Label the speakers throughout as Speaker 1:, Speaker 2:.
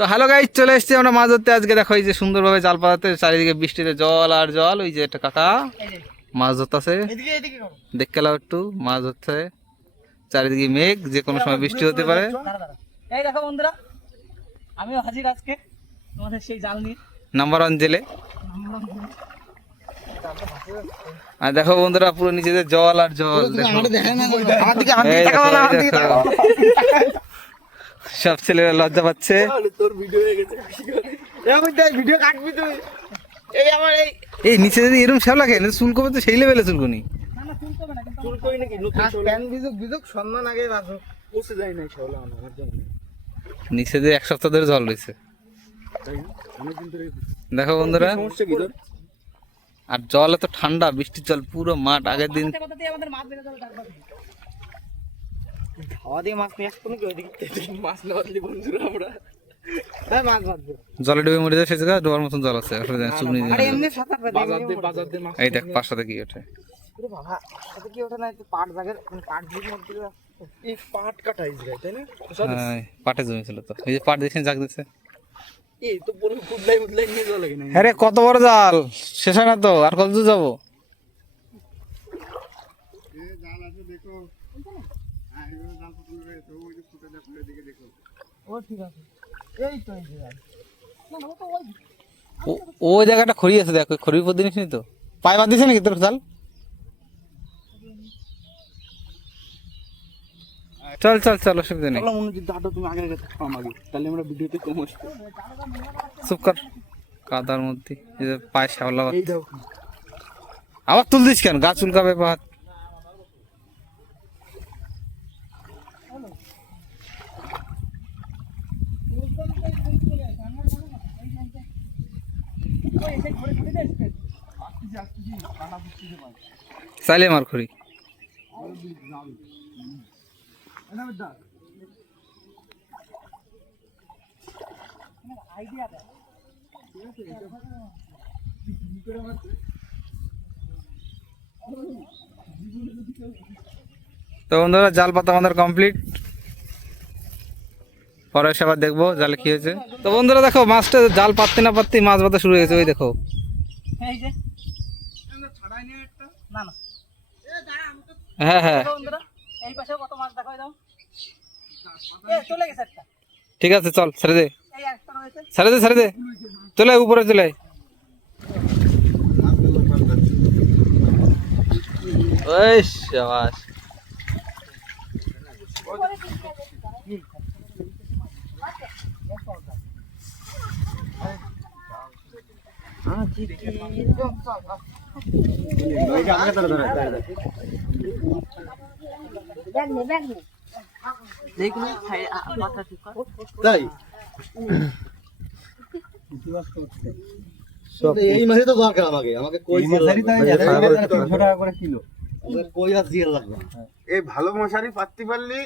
Speaker 1: তো hello guys চলে এসেছি আমরা মাছ ধরতে আজকে দেখো এই যে সুন্দরভাবে জাল পাতাতে চারিদিকে বৃষ্টিতে জল আর জল। ওই যে একটা কাকা মাছ ধরতেছে
Speaker 2: এদিকে এদিকে
Speaker 1: দেখতে লাও একটু মাছ ধরতে চারিদিকে মেঘ যে কোনো সময় বৃষ্টি হতে পারে।
Speaker 2: এই দেখো বন্ধুরা আমিও হাজির আজকে তোমাদের সেই জাল নিয়ে।
Speaker 1: নাম্বার ওয়ান জেলে। আর দেখো বন্ধুরা পুরো নিচেতে জল আর জল দেখো। সব ছেলেরা লজ্জা পাচ্ছে।
Speaker 2: তোর ভিডিও হয়ে গেছে এরকম দেখ ভিডিও কাটবি তুই। এই আমার এই
Speaker 1: এই নিচে যদি এরকম শ্যাওলা খেয়ে চুল কবে তো সেই লেভেলে চুলকুনি
Speaker 2: না না চুল কবে না কিন্তু চুল কই নাকি? নতুন প্যান বিজুক বিজুক সম্মান আগে বাসুক পৌঁছে যায় না শাওলা আমার জন্য।
Speaker 1: নিচে যে এক সপ্তাহ ধরে জল রয়েছে। দেখো বন্ধুরা। আর জল এত ঠান্ডা বৃষ্টির জল পুরো মাঠ। আগের দিন
Speaker 2: খাওয়া দিয়ে মাছ নিয়ে আসব নাকি? ওইদিকে মাছ নেওয়া দিলি বন্ধুরা আমরা। হ্যাঁ
Speaker 1: জলে ডুবে মরে যায় ডোবার মতন জল আছে আসলে এই দেখ কি ওঠে।
Speaker 2: বাবা কি ওঠে না? পাট মানে পাট দিয়ে মধ্যে এই পাট কাটাই যায় তাই না?
Speaker 1: হ্যাঁ, পাটে জমেছিল তো। এই যে পাট দেখছেন জাগ দিচ্ছে
Speaker 2: এই তো পুরো কুদলাই মুদলাই নিয়ে যাওয়া লাগে না
Speaker 1: হ্যাঁ রে কত বড় জাল? শেষ হয় না তো আর কত দূর যাব
Speaker 2: আছে
Speaker 1: ওই জায়গাটা খড়ি আছে। দেখ খড়ির উপর জিনিস নি তো। পায়ে বাদ দিছে নাকি তোর জাল? চল চল চল অসুবিধা নেই।
Speaker 2: মনে তুমি আগে আগে। আমাকে তাহলে আমরা ভিডিওতে কম আসব
Speaker 1: চুপ কর। কাদার মধ্যে পায়ে শ্যাওলা
Speaker 2: এই দাও
Speaker 1: আবার তুল দিস কেন? গাছ চুলকাবে পা চাইলে মার খড়ি। তো বন্ধুরা জাল পাতা আমাদের কমপ্লিট পরে এসে আবার দেখব জালে কি হয়েছে। তো বন্ধুরা দেখো মাছটা জাল পাততে না পাততে মাছ পাতা শুরু হয়েছে ওই দেখো।
Speaker 2: এই যে। ছাড়াই নিয়ে একটা না না।
Speaker 1: হ্যাঁ হ্যাঁ।
Speaker 2: দেখো বন্ধুরা এই পাশেও কত মাছ দেখাই দাও এ চলে গেছে একটা।
Speaker 1: ঠিক আছে চল ছেড়ে দে।
Speaker 2: এই
Speaker 1: ছেড়ে দে ছেড়ে দে। চলে আয়, উপরে চলে। ওই শাবাশ
Speaker 2: দেখুন মাথা ঠিক কর
Speaker 3: তাই? এই মাসে তো দরকার আমাকে আমাকে কই টাকা করে কিলো কই আর লাগবে?
Speaker 4: এই ভালো মশারি পাততে পারলি?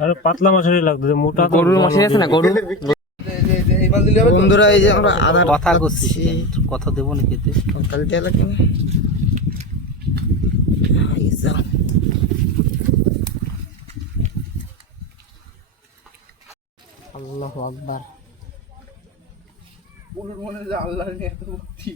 Speaker 5: আরে পাতলা মাছেরই লাগতো মোটা
Speaker 1: গরুর মাসি আছে না গরু
Speaker 2: বন্ধুরা এই যে আমরা আধার
Speaker 1: কথা করছি কথা দেবো না খেতে
Speaker 2: কালকে এলাকা আল্লাহ আকবার।
Speaker 4: মনে যে আল্লাহ নিয়ে এত ভক্তি।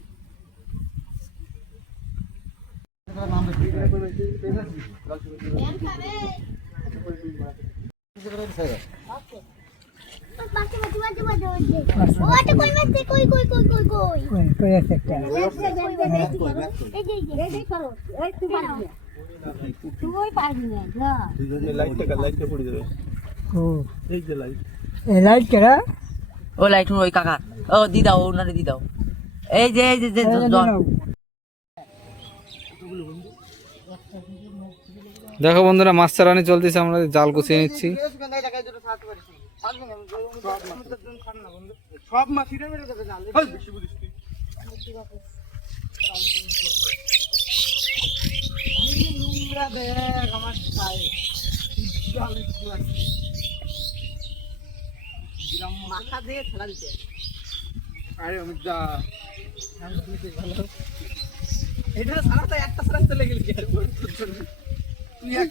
Speaker 6: ও,
Speaker 4: লাইট
Speaker 7: ওই কাকা। ও, দি দাও, ওনারে দি দাও। এই যে এই যে
Speaker 1: দেখো বন্ধুরা মাছ চালানি চলতেছে, আমরা জাল গুছিয়ে নিচ্ছি।
Speaker 2: সব মাছিরা মেরে দেবে জালে বেশি বুঝিস দেখ আমার পায়ে মাথা দিয়ে ঠেলা দিতে আরে যা এটা সারা তো একটা সারা চলে গেলি তুই এক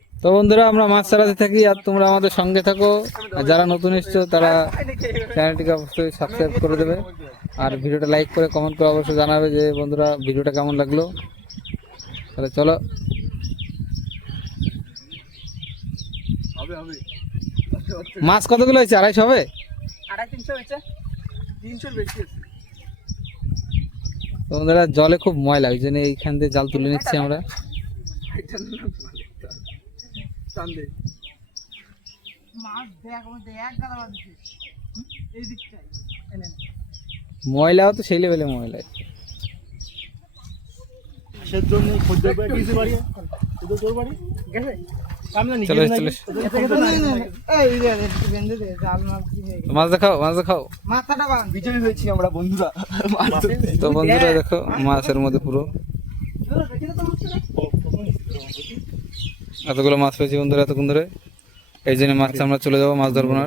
Speaker 1: তো বন্ধুরা আমরা মাছ ছাড়াতে থাকি আর তোমরা আমাদের সঙ্গে থাকো। আর যারা নতুন এসছো তারা চ্যানেলটিকে অবশ্যই সাবস্ক্রাইব করে দেবে। আর ভিডিওটা লাইক করে কমেন্ট করে অবশ্যই জানাবে যে বন্ধুরা ভিডিওটা কেমন লাগল? তাহলে চলো। মাছ কতগুলো হয়েছে? আড়াইশো হবে? বন্ধুরা জলে খুব ময়লা ওই জন্য এইখান দিয়ে জাল তুলে নিচ্ছি আমরা।
Speaker 2: চান্দে।
Speaker 1: ময়লাও তো সেই লেভেলে ময়লা।
Speaker 4: সের জন্য খদ্দের কিছু বাড়ি? তোর বাড়ি?
Speaker 2: গেছে? মাছ
Speaker 1: দেখাও মাছ দেখাও।
Speaker 2: মাথাটা বাঁধ।
Speaker 3: বিজয়ী হয়েছি আমরা বন্ধুরা।
Speaker 1: তো বন্ধুরা দেখো মাছের মধ্যে পুরো এতগুলো মাছ পেয়েছি বন্ধুরা এতক্ষণ ধরে। এই জন্য মাছ আমরা চলে যাব, মাছ ধরবো না